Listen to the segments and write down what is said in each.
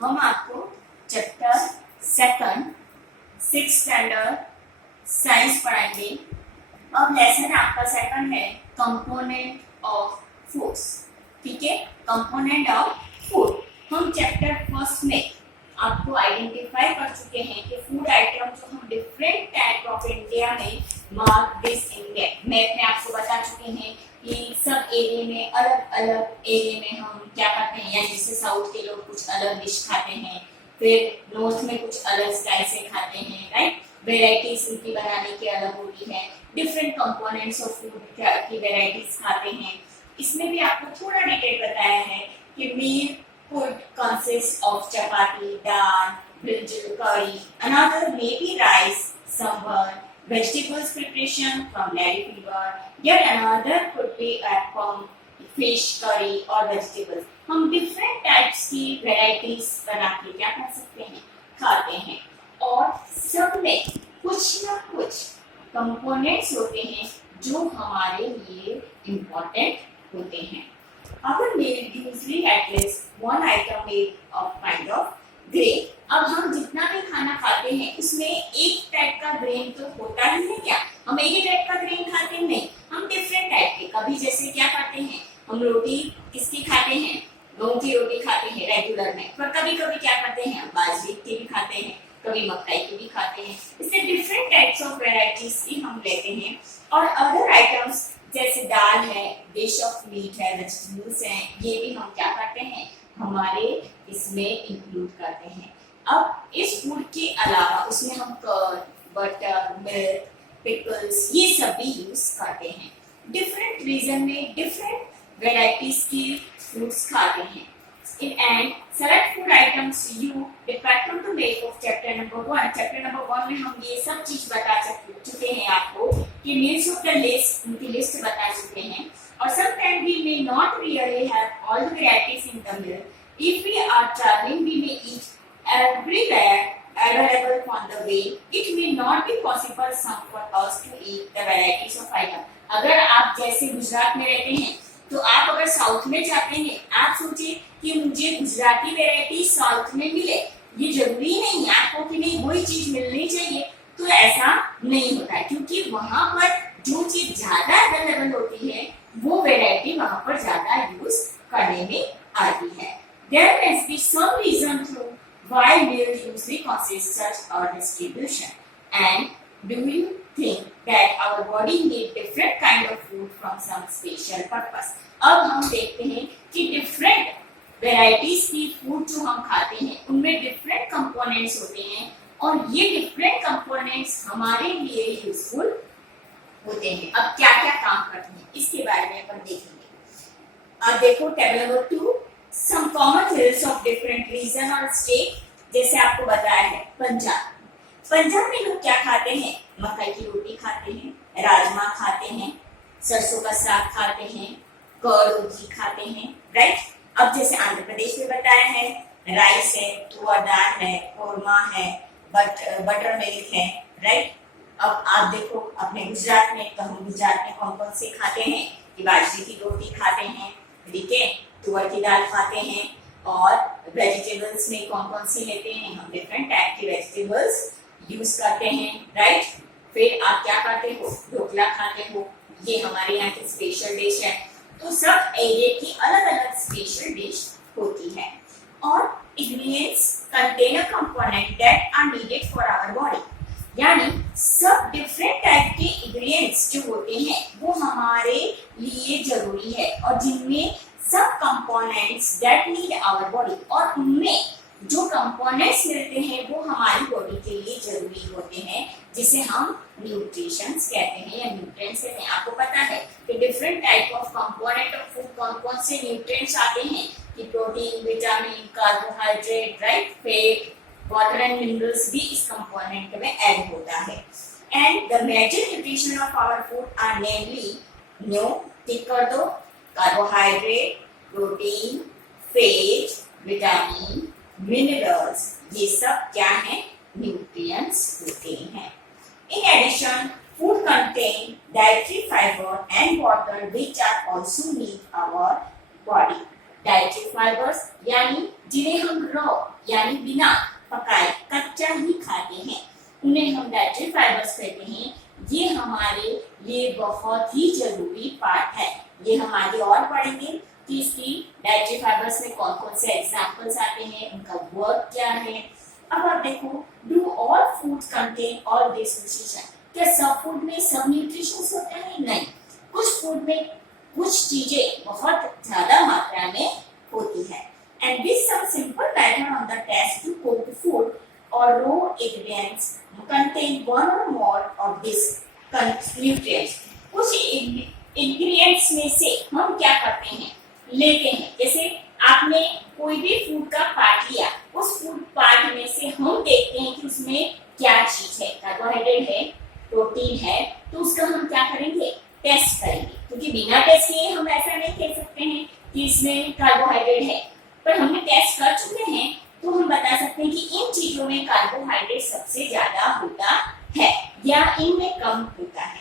हम आपको chapter second 6th standard science पढ़ाएंगे। अब लेसन आपका सेकंड है कंपोनेंट ऑफ फूड्स। ठीक है, कंपोनेंट ऑफ फूड। हम चैप्टर फर्स्ट में आपको आइडेंटिफाई कर चुके हैं कि फूड आइटम जो हम डिफरेंट टाइप ऑफ इंडिया में मार्क दिस इंडिया मैप में आपको बता चुके हैं कि सब एरिया में अलग अलग एरिया में हम क्या करते हैं, यानी जैसे साउथ के लोग कुछ अलग डिश खाते हैं, फिर नॉर्थ में कुछ अलग स्टाइल से खाते हैं, राइट। वेराइटीज उनकी बनाने की अलग होती है, डिफरेंट कंपोनेंट्स ऑफ फूड की वेराइटीज खाते हैं। इसमें भी आपको थोड़ा डिटेल बताया है कि मील food consists of chapati, dal, brinjal, curry. Another may be rice, sambar, vegetables preparation from dairy fiber. Yet another could be from fish curry or vegetables. हम different types की varieties बना के क्या कर सकते हैं, खाते हैं। और सब में कुछ ना कुछ components होते हैं जो हमारे लिए important होते हैं। Our meal usually at least one item made of kind of grain. अब हम जितना भी खाना खाते हैं उसमें एक टाइप का ग्रेन तो होता ही है। क्या हम एक ही टाइप का ग्रेन खाते हैं? नहीं, हम डिफरेंट टाइप के। कभी जैसे क्या खाते हैं हम, रोटी किसकी खाते हैं, गेहूं की रोटी खाते हैं रेगुलर में, पर कभी कभी क्या करते हैं हम बाजरे की भी खाते हैं, कभी मकई की भी खाते हैं। इससे डिफरेंट टाइप्स ऑफ वेराइटीज की हम लेते हैं। और अदर आइटम्स जैसे दाल है, डिश ऑफ मीट है, वेजिटेबल्स हैं, ये भी हम क्या करते हैं, हमारे इसमें इंक्लूड करते हैं। अब इस फूड के अलावा उसमें हम कर्ड, बटर, मिल्क, पिकल्स ये सब भी यूज करते हैं। डिफरेंट रीजन में डिफरेंट वेराइटीज की फूड्स खाते हैं। And select food items you depend on the make of chapter number 1. Chapter number 1 में हम ये सब चीज बता चुके हैं आपको कि meals of the list उनकी लिस्ट बता चुके हैं। और sometimes we may not really have all the varieties in the meal. If we are traveling, we may eat everywhere available on the way. It may not be possible some for us to eat the varieties of item. अगर आप जैसे गुजरात में रहते हैं तो आप अगर south में जाते हैं, आप सोचिए कि मुझे गुजराती वैरायटी साउथ में मिले, ये जरूरी नहीं है आपको कि नहीं वही चीज मिलनी चाहिए, तो ऐसा नहीं होता है, क्योंकि वहां पर जो चीज ज्यादा अवेलेबल होती है वो वैरायटी वहां पर ज्यादा यूज करने में आती है। There must be some reason to why meals usually consist such a distribution. And do you think that our body need different kind of food from some special purpose? अब हम देखते हैं कि डिफरेंट वेराइटीज की food जो हम खाते हैं उनमें डिफरेंट कंपोनेंट्स होते हैं और ये डिफरेंट कंपोनेंट्स हमारे लिए यूजफुल होते हैं। अब क्या क्या काम करते हैं इसके बारे में अपन देखेंगे। अब देखो table number 2, some common meals of different region और स्टेट। जैसे आपको बताया है पंजाब में लोग क्या खाते हैं, मकई की रोटी खाते हैं, राजमा खाते हैं, सरसों का साग खाते हैं, कर्ड खाते हैं, राइट। अब जैसे आंध्र प्रदेश में बताया है राइस है, तुअर दाल है, कोरमा है, बटर मिल्क है, राइट। अब आप देखो अपने गुजरात में, तो हम गुजरात में कौन कौन से खाते हैं कि बाजरे की रोटी खाते हैं, ठीक है, तुअर की दाल खाते हैं। और वेजिटेबल्स में कौन कौन सी लेते हैं हम, डिफरेंट टाइप की वेजिटेबल्स यूज करते हैं, राइट। फिर आप क्या करते हो, ढोकला खाते हो, ये हमारे यहाँ की स्पेशल डिश है। तो सब एरिया की अलग अलग स्पेशल डिश होती है। और ingredients contain a component that are needed for our body, यानी सब डिफरेंट टाइप के इंग्रेडिएंट्स जो होते हैं वो हमारे लिए जरूरी है, और जिनमें सब components that need our body, और उनमें जो कंपोनेंट्स मिलते हैं वो हमारी बॉडी के लिए जरूरी होते हैं, जिसे हम न्यूट्रिशंस कहते हैं या न्यूट्रिएंट्स कहते हैं। आपको पता है कि different type of component of food कौन कौन से न्यूट्रिएंट्स आते हैं कि protein, vitamin, carbohydrate, right, fat, water and minerals भी इस कंपोनेंट में ऐड होता है। And the major nutrition of our food are namely, नो टिक कर दो, carbohydrate, protein, fat, vitamin, minerals, ये सब क्या है, न्यूट्रिएंट्स होते हैं। In addition, food contain dietary fiber and water which are also need our body. Dietary fibres यानी जिन्हें हम रॉ यानी बिना पकाए कच्चा ही खाते हैं, उन्हें हम डाइटरी फाइबर्स कहते हैं। ये हमारे लिए बहुत ही जरूरी पार्ट है। ये हम आगे और पढ़ेंगे कि इसकी डाइटरी फाइबर्स में कौन कौन से एग्जाम्पल्स आते हैं, उनका वर्क क्या है। अब आप देखो, do all food contain all this nutrition? क्या सब फूड में सब न्यूट्रिशन होते हैं? नहीं, कुछ फूड में कुछ चीजें बहुत ज्यादा मात्रा में होती है। And this some simple method on the test to cook food और raw ingredients contain one or more of these nutrients। कुछ ingredients में से हम क्या करते हैं, लेते हैं। जैसे आपने कोई भी फूड का पार्ट लिया, उस फूड पार्ट में से हम देखते हैं कि उसमें क्या चीज है, कार्बोहाइड्रेट है, प्रोटीन है, तो उसका हम क्या करेंगे, टेस्ट करेंगे। क्योंकि बिना टेस्ट किए हम ऐसा नहीं कह सकते हैं कि इसमें कार्बोहाइड्रेट है, पर हमने टेस्ट कर चुके हैं तो हम बता सकते हैं कि इन चीजों में कार्बोहाइड्रेट सबसे ज्यादा होता है या इनमें कम होता है,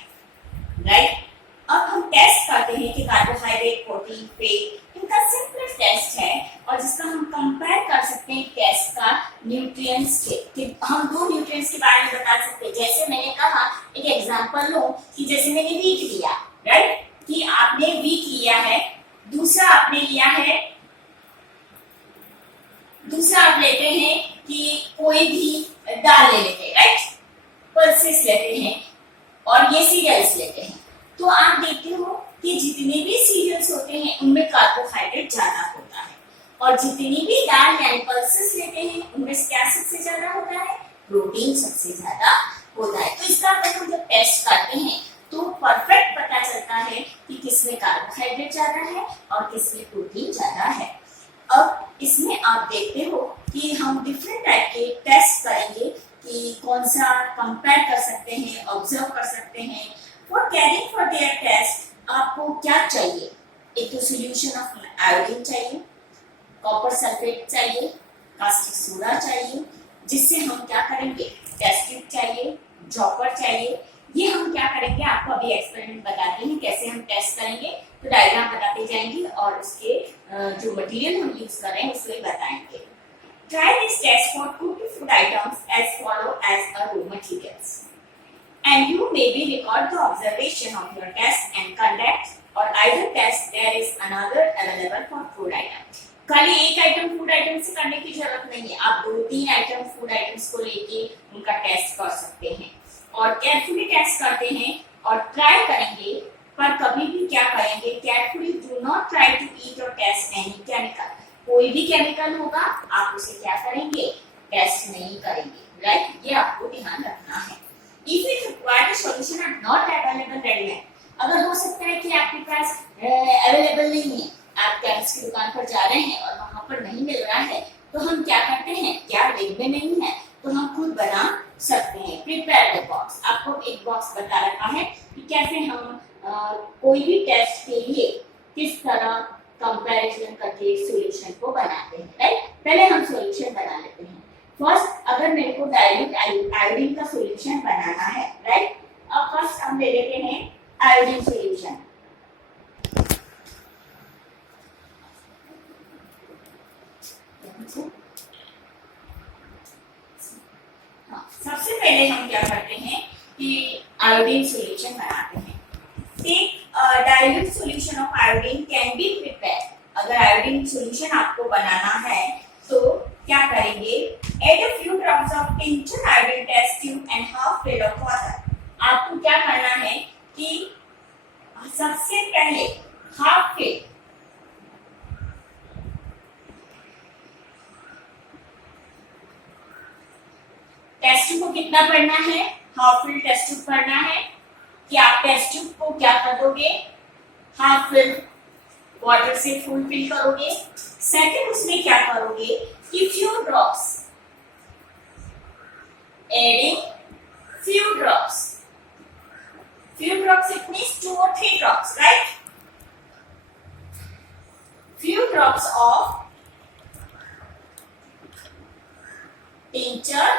राइट। अब हम टेस्ट करते हैं कि कार्बोहाइड्रेट, प्रोटीन, फैट, इनका सिंपल टेस्ट है और जिसका हम कंपेयर कर सकते हैं टेस्ट का न्यूट्रिएंट्स के, कि हम दो न्यूट्रिएंट्स के बारे में बता सकते हैं। जैसे मैंने कहा, एक एग्जांपल लो कि जैसे मैंने वीट लिया, राइट, कि आपने वीट लिया है, दूसरा आपने लिया है, दूसरा आप लेते हैं कि कोई भी दाल ले लेते हैं, राइट, पल्सेस लेते हैं और ये सीरियल्स लेते हैं। तो आप देखते हो कि जितने भी सीरियल्स होते हैं उनमें कार्बोहाइड्रेट ज्यादा होता है और जितनी भी दाल यानी पल्सेस लेते हैं उनमें क्या सबसे ज्यादा होता है, प्रोटीन सबसे ज्यादा होता है। तो इसका अगर हम जब टेस्ट करते हैं तो परफेक्ट पता चलता है कि किसमें कार्बोहाइड्रेट ज्यादा है और किसमें प्रोटीन ज्यादा है। अब इसमें आप देखते हो कि हम डिफरेंट टाइप के टेस्ट करेंगे कि कौन सा कंपेयर कर सकते हैं, ऑब्जर्व कर सकते हैं। For caring for their test आपको क्या चाहिए, एक तो सोल्यूशन ऑफ आयोडीन चाहिए, कॉपर सल्फेट चाहिए, कास्टिक सोडा चाहिए, जिससे हम क्या करेंगे, टेस्ट ट्यूब चाहिए, ड्रॉपर चाहिए। ये हम क्या करेंगे, आपको अभी एक्सपेरिमेंट बताते हैं कैसे हम टेस्ट करेंगे, तो डायग्राम बताते जाएंगे और उसके जो मटेरियल हम यूज कर रहे हैं उसको बताएंगे। Try this test for 2 to 4 items as follow as a raw materials, and you maybe record the observation of your test and conduct or either test there is another available for food item। खाली एक item food item से करने की जरूरत नहीं है, आप 2-3 item food items को लेके उनका टेस्ट कर सकते हैं और केयरफुली टेस्ट करते हैं और ट्राई करेंगे। पर कभी भी क्या करेंगे, carefully do not try to eat और टेस्ट एनी केमिकल। कोई भी केमिकल होगा आप उसे क्या करेंगे, टेस्ट नहीं करेंगे, राइट, ये आपको ध्यान रखना है। If it required solution are not available readymade, अगर हो सकता है कि आपके पास अवेलेबल नहीं है, आप केमिस्ट की दुकान पर जा रहे हैं और वहां पर नहीं मिल रहा है, तो हम क्या करते हैं, क्या रेड में नहीं है तो हम खुद बना सकते हैं। प्रिपेयर द बॉक्स, आपको एक बॉक्स बता रखा है कि कैसे हम कोई भी टेस्ट के लिए किस तरह कंपैरिजन करके सॉल्यूशन को बनाते हैं, राइट। पहले हम सॉल्यूशन बना लेते हैं। फर्स्ट, अगर मेरे को डाइल्यूट आयोडीन का सॉल्यूशन बनाना है, राइट, अब फर्स्ट हम ले लेते हैं आयोडीन सॉल्यूशन। सबसे पहले हम क्या करते हैं कि आयोडीन सॉल्यूशन बनाते हैं। Take dilute solution of iodine can be prepare. अगर आयोडीन सॉल्यूशन आपको बनाना है तो क्या करेंगे, add a few drops of tincture iodine test tube and half fill of water. आपको क्या करना है कि सबसे पहले हाफ फिल टेस्ट ट्यूब को कितना पढ़ना है, हाफ फिल टेस्ट ट्यूब पढ़ना है कि आप टेस्ट ट्यूब को क्या कर दोगे, हाफ फिल वाटर से फुल फिल करोगे। सेकंड, उसमें क्या करोगे कि few drops, adding few drops, few drops it means 2 or 3 drops, right? Few drops of tincture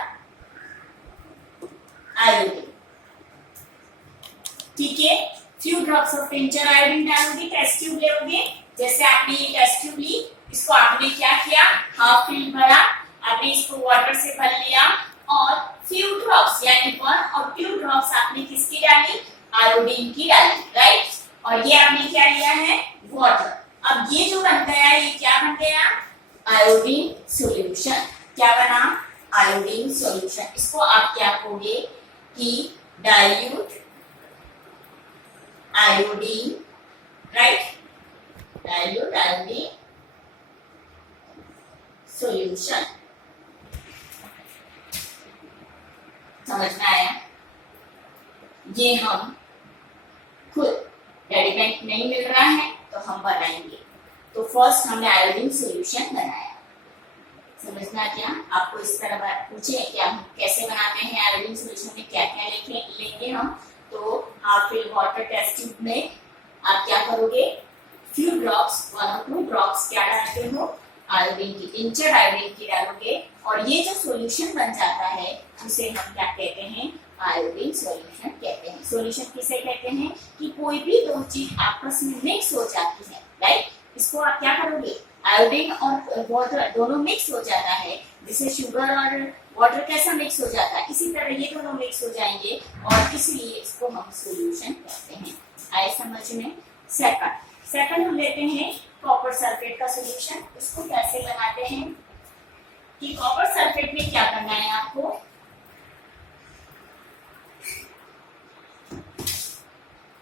iodine, ठीक है। Few drops of tincture iodine डालोगे, टेस्ट ट्यूब लोगे, जैसे आपने ये टेस्ट ट्यूब ली इसको आपने क्या किया, हाफ फिल भरा, आपने इसको वाटर से भर लिया और फ्यू ड्रॉप्स यानी 1 और 2 ड्रॉप्स आपने किसकी डाली, आयोडीन की डाली, राइट। और ये आपने क्या लिया है, वाटर। अब ये जो बन गया, ये क्या बन गया, आयोडीन सॉल्यूशन। क्या बना, आयोडीन सॉल्यूशन। इसको आप क्या कहोगे कि dilute iodine, right, dilute iodine solution. समझ में आया। ये हम खुद रेडीमेड नहीं मिल रहा है तो हम बनाएंगे। तो फर्स्ट हमने आयोडीन सॉल्यूशन बनाया। समझ में आ गया। आपको इस तरह पूछे कि हम कैसे बनाते हैं आयोडीन सॉल्यूशन में क्या क्या लेंगे हम, तो half fill water test tube में आप क्या करोगे, फ्यू ड्रॉप्स 1 और 2 ड्रॉप्स क्या डालते हो, आयोडीन की, इंचर आयोडीन की डालोगे और ये जो सॉल्यूशन बन जाता है उसे हम क्या कहते हैं, आयोडीन सॉल्यूशन कहते हैं। सॉल्यूशन किसे कहते हैं कि कोई भी दो चीज आपस में मिक्स हो जाती है, राइट। इसको आप क्या करोगे, आयोडीन और वाटर दोनों मिक्स हो जाता है, जैसे शुगर और वाटर कैसा मिक्स हो जाता है, इसी तरह ये दोनों मिक्स हो जाएंगे और इसलिए इसको हम सॉल्यूशन कहते हैं। आए समझ में। सेकंड हम लेते हैं कॉपर सल्फेट का सॉल्यूशन। इसको कैसे बनाते हैं कि कॉपर सल्फेट में क्या करना है आपको,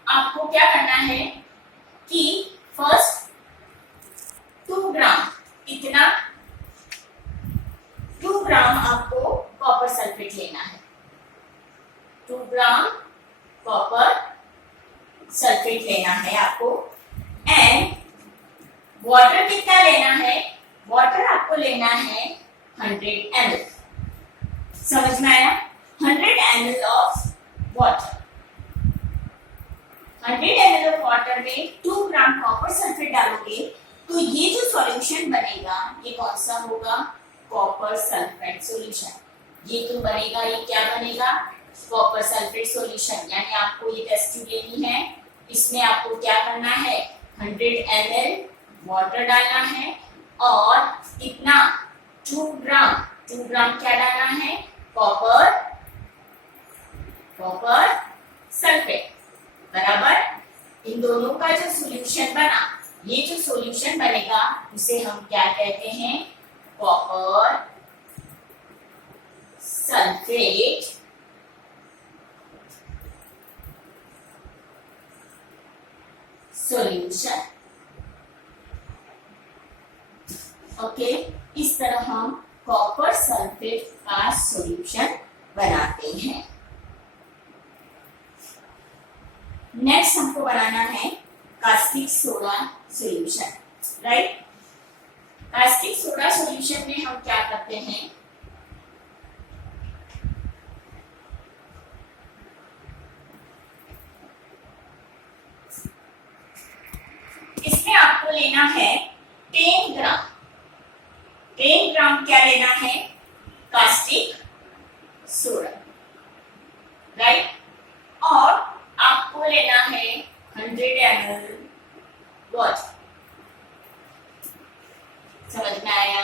आपको क्या करना है कि फर्स्ट 2 ग्राम, कितना, 2 ग्राम आपको कॉपर सल्फेट लेना है, 2 ग्राम कॉपर सल्फेट लेना है आपको। एंड वाटर कितना लेना है, वाटर आपको लेना है 100 ml। समझ में आया, 100 ml of water, 100 ml of water में 2 ग्राम कॉपर सल्फेट डालोगे तो ये जो सॉल्यूशन बनेगा ये कौन सा होगा, कॉपर सल्फेट सॉल्यूशन। ये तो बनेगा, ये क्या बनेगा, कॉपर सल्फेट सॉल्यूशन। यानी आपको ये टेस्ट ट्यूब लेनी है, इसमें आपको क्या करना है, 100 ml वाटर डालना है और कितना, 2 ग्राम क्या डालना है, कॉपर सल्फेट, बराबर। इन दोनों का जो सॉल्यूशन बना, ये जो सॉल्यूशन बनेगा उसे हम क्या कहते हैं, कॉपर सल्फेट सॉल्यूशन। ओके, इस तरह हम कॉपर सल्फेट का सॉल्यूशन बनाते हैं। नेक्स्ट हमको बनाना है caustic soda solution, right. Caustic soda solution में हम क्या करते हैं, इसमें आपको लेना है 10 ग्राम, 10 ग्राम क्या लेना है, कास्टिक सोडा, राइट। और आपको लेना है 100 ml वाटर। समझ में आया।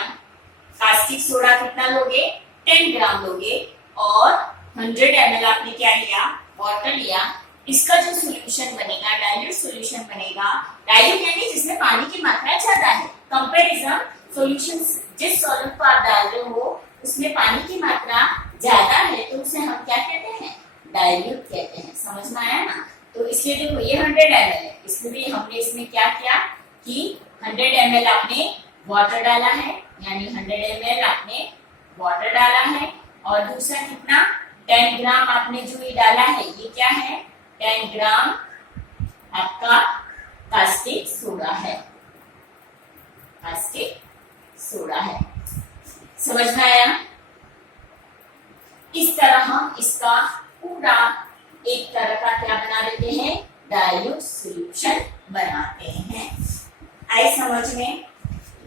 कास्टिक सोडा कितना लोगे, 10 ग्राम लोगे और 100 ml आपने क्या लिया, वाटर लिया। इसका जो सॉल्यूशन बनेगा, डाइल्यूट सॉल्यूशन बनेगा। डाइल्यूट यानी जिसमें पानी की मात्रा ज्यादा है, कंपैरिजन सॉल्यूशन जिस सॉल्यूट को आप डाल रहे हो उसमें पानी की मात्रा ज्यादा है तो उसे हम क्या कहते हैं, डाइल्यूट कहते हैं। समझ में आया ना। तो इसलिए देखो ये 100 ml है, इसलिए हमने इसमें क्या किया कि 100 ml आपने वाटर डाला है, यानी 100 ml आपने वाटर डाला है और दूसरा कितना, 10 ग्राम आपने जो ये डाला है, ये क्या है, 10 ग्राम आपका कास्टिक सोडा है, कास्टिक सोडा है। समझ में आया। इस तरह हम इसका पूरा एक तरह का क्या बना देते हैं, डाइल्यूट सॉल्यूशन बनाते हैं। आए समझ में।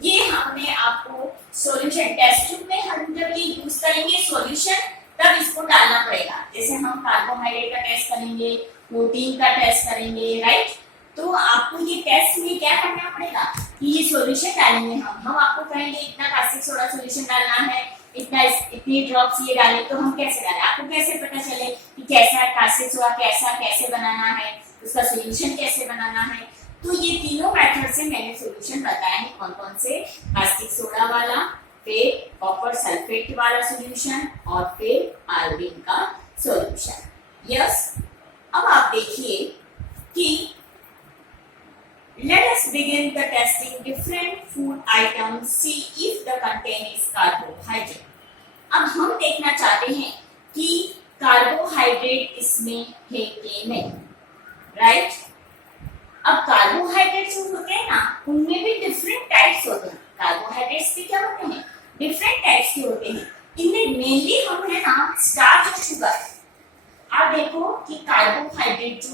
ये हमने आपको सॉल्यूशन टेस्ट ट्यूब में हम जब ये यूज करेंगे सॉल्यूशन, तब इसको डालना पड़ेगा। जैसे हम कार्बोहाइड्रेट का टेस्ट करेंगे, प्रोटीन का टेस्ट करेंगे, राइट। तो आपको ये टेस्ट में क्या करना पड़ेगा कि ये सॉल्यूशन डालेंगे हम आपको कहेंगे इतना कास्टिक सोडा सॉल्यूशन डालना है, इतना इतनी ड्रॉप्स ये डालें, तो हम कैसे डालें, आपको कैसे पता चले कि कैसा कास्टिक सोडा कैसे बनाना है, उसका सॉल्यूशन कैसे बनाना है। तो ये तीनों मेथड से मैंने सॉल्यूशन बताया है, कौन कौन से, कास्टिक सोडा वाला, फिर कॉपर सल्फेट वाला सॉल्यूशन और फिर आयोडीन का सॉल्यूशन। यस, अब आप देखिए कि let us begin the testing different food items, see if the content is carbohydrate। अब हम देखना चाहते हैं कि कार्बोहाइड्रेट इसमें है कि नहीं, राइट। अब कार्बोहाइड्रेट जो होते हैं ना, उनमें भी डिफरेंट टाइप्स होते हैं। कार्बोहाइड्रेट्स भी क्या होते हैं, डिफरेंट टाइप्स के होते हैं। इनमें मेनली हम है ना स्टार्च और शुगर। आप देखो कि कार्बोहाइड्रेट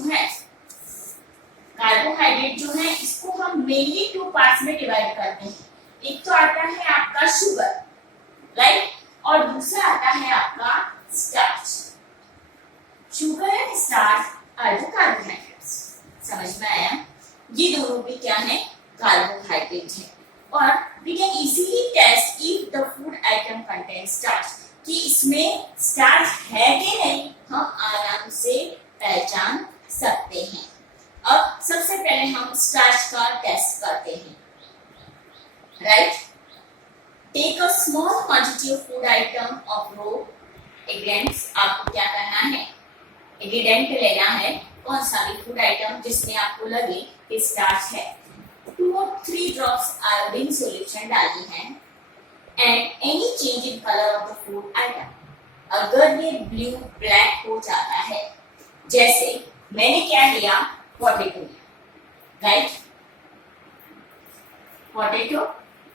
जो है इसको हम मेनली 2 पार्ट्स में डिवाइड करते हैं। एक तो आता है आपका शुगर, राइट, और दूसरा आता है आपका starch. Sugar and starch are the carbohydrates. समझ में आया? ये दोनों भी क्या है, कार्बोहाइड्रेट है। और we can easily test if the food item contain starch, कि इसमें स्टार्च है कि नहीं, हम आराम से पहचान सकते हैं। अब सबसे पहले हम स्टार्च का टेस्ट करते हैं, right. Take a small quantity of food item of raw ingredients. आपको क्या करना है, इंग्रेडिएंट लेना है, कौन सा भी फूड आइटम जिसमें आपको लगे कि स्टार्च है। 2 or 3 drops आयोडीन सॉल्यूशन डाली है and any change in colour of the food item. अगर ये ब्लू ब्लैक हो जाता है, जैसे मैंने क्या लिया, पोटैटो, राइट, पोटैटो,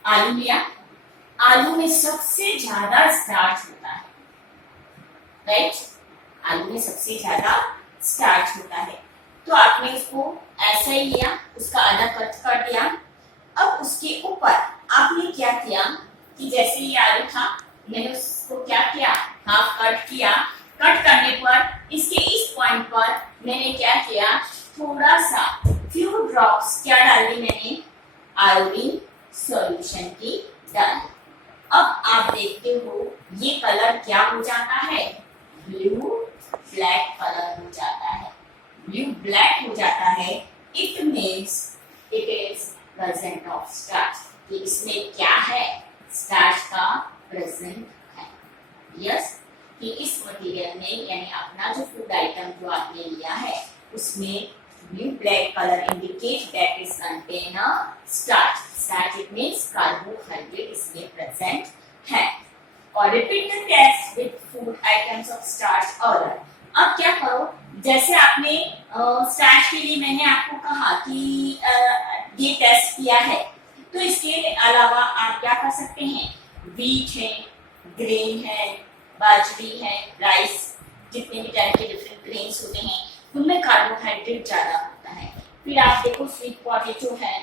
आलू लिया। आलू में सबसे ज्यादा स्टार्च होता है, राइट, आलू में सबसे ज्यादा स्टार्च होता है। तो आपने इसको ऐसा ही लिया, उसका आधा कट कर दिया। अब उसके ऊपर आपने क्या किया कि जैसे ये आलू था, मैंने उसको क्या किया, हाफ कट किया। कट करने पर इसके इस पॉइंट पर मैंने क्या किया, थोड़ा सा फ्यू ड्रॉप्स क्या डाली मैंने, आयोडीन सॉल्यूशन की डाली। अब आप देखते हो ये कलर क्या हो जाता है, ब्लू ब्लैक कलर हो जाता है। ब्लू ब्लैक हो जाता है, it means it is present of starch, कि इसमें क्या है, स्टार्च का प्रेजेंट है। यस, कि इस मटेरियल में यानी अपना जो फूड आइटम जो आपने लिया है उसमें blue black color indicate that is contain a starch. Starch it means carbohydrate इसमें present है। और repeat the test with food items of starch order। अब क्या करो, जैसे आपने स्टार्च के लिए मैंने आपको कहा कि ये टेस्ट किया है, तो इसके अलावा आप क्या कर सकते हैं, व्हीट है, ग्रेन है, बाजरी है, राइस, जितने भी टाइप के डिफरेंट ग्रेन्स होते हैं उनमें कार्बोहाइड्रेट ज्यादा होता है। फिर आप देखो स्वीट पोटैटो है,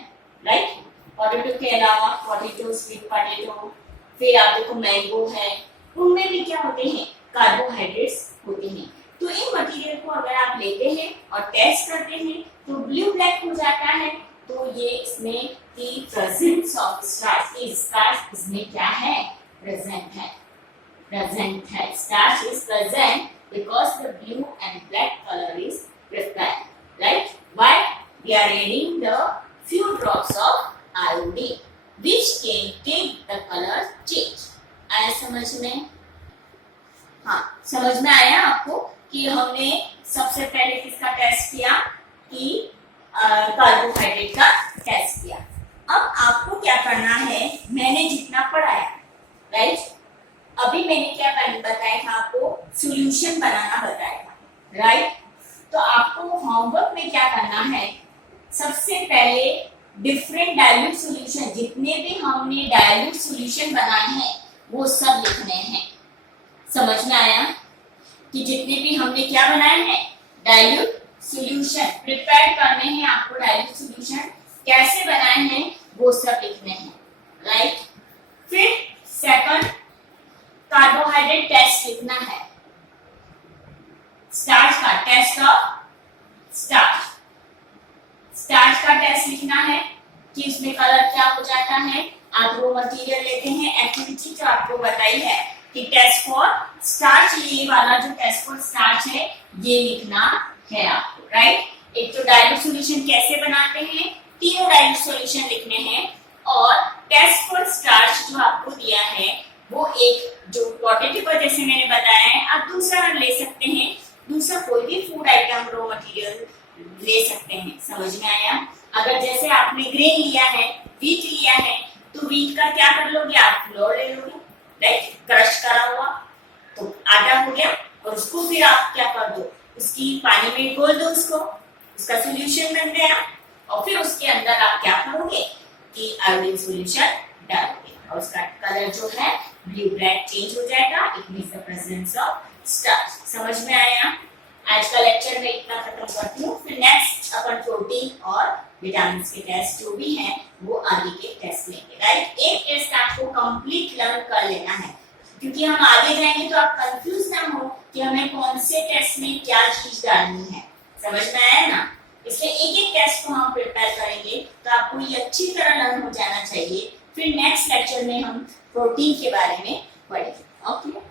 राइट, पोटैटो के अलावा पोटैटो, स्वीट पोटैटो, फिर आप देखो मैंगो है, उनमें भी क्या होते हैं, कार्बोहाइड्रेट्स होते हैं। तो इन मटेरियल को अगर आप लेते हैं और टेस्ट करते हैं तो ब्लू ब्लैक हो जाता है, तो ये इसमें की प्रेजेंस ऑफ स्टार्च, स्टार्च इसमें क्या है, प्रेजेंट है, present है। Starch is present because the blue and black color is present, right? Why? We are adding the few drops of iodine, which can take the color change। आया समझ में? हाँ, समझ में आया आपको कि हमने सबसे पहले किसका टेस्ट किया, कि कार्बोहाइड्रेट का टेस्ट किया। अब आपको क्या करना है, मैंने जितना पढ़ाया, राइट, अभी मैंने क्या बताया था आपको, सॉल्यूशन बनाना बताया था, राइट। तो आपको होमवर्क में क्या करना है, सबसे पहले डिफरेंट डाइल्यूट सॉल्यूशन, जितने भी हमने डाइल्यूट सॉल्यूशन बनाए हैं वो सब लिखने हैं। समझ में आया कि जितने भी हमने क्या बनाए हैं, डाइल्यूट सॉल्यूशन प्रिपेयर करने हैं आपको, डाइल्यूट सॉल्यूशन कैसे बनाए हैं वो सब लिखने हैं, राइट। फिर सेकंड, कार्बोहाइड्रेट टेस्ट लिखना है, स्टार्च का टेस्ट ऑफ स्टार्च। है, आप रो मटेरियल लेते हैं। एक्टिविटी जो आपको बताई है कि टेस्ट फॉर स्टार्च, ये वाला जो टेस्ट फॉर स्टार्च है ये लिखना है आपको, राइट। एक तो डाइल्यूट सॉल्यूशन कैसे बनाते हैं, तीनों डाइल्यूट सॉल्यूशन लिखने हैं, और टेस्ट फॉर स्टार्च जो आपको दिया है वो एक जो क्वांटिटी पर जैसे मैंने बताया है, आप दूसरा ले सकते हैं, दूसरा कोई भी फूड आइटम रो मटेरियल ले सकते हैं। समझ में आया? अगर जैसे आपने ग्रेन लिया है, व्हीट लिया है, तो व्हीट का क्या कर लोगे आप, फ्लोर ले लोगे, राइट, क्रश करा हुआ, तो आटा हो गया, और उसको फिर आप क्या कर दो, उसकी पानी में घोल दो उसको, उसका सॉल्यूशन बन गया, और फिर उसके अंदर आप क्या करोगे कि आयोडीन सॉल्यूशन डालोगे, और उसका कलर जो है ब्लू ब्लैक चेंज हो जाएगा, it means the presence of starch. समझ में आया? आज का लेक्चर में इतना खत्म करती हूँ, फिर नेक्स्ट अपन प्रोटीन और विटामिन के टेस्ट जो भी हैं वो आगे के टेस्ट लेंगे, राइट। एक टेस्ट आपको कंप्लीट लर्न कर लेना है, क्योंकि हम आगे जाएंगे तो आप कंफ्यूज ना हो कि हमें कौन से टेस्ट में क्या चीज डालनी है। समझ में आया ना? इसलिए एक एक टेस्ट को हम प्रिपेयर करेंगे तो आपको ये अच्छी तरह लर्न हो जाना चाहिए। फिर नेक्स्ट लेक्चर में हम प्रोटीन के बारे में पढ़ेंगे। ओके।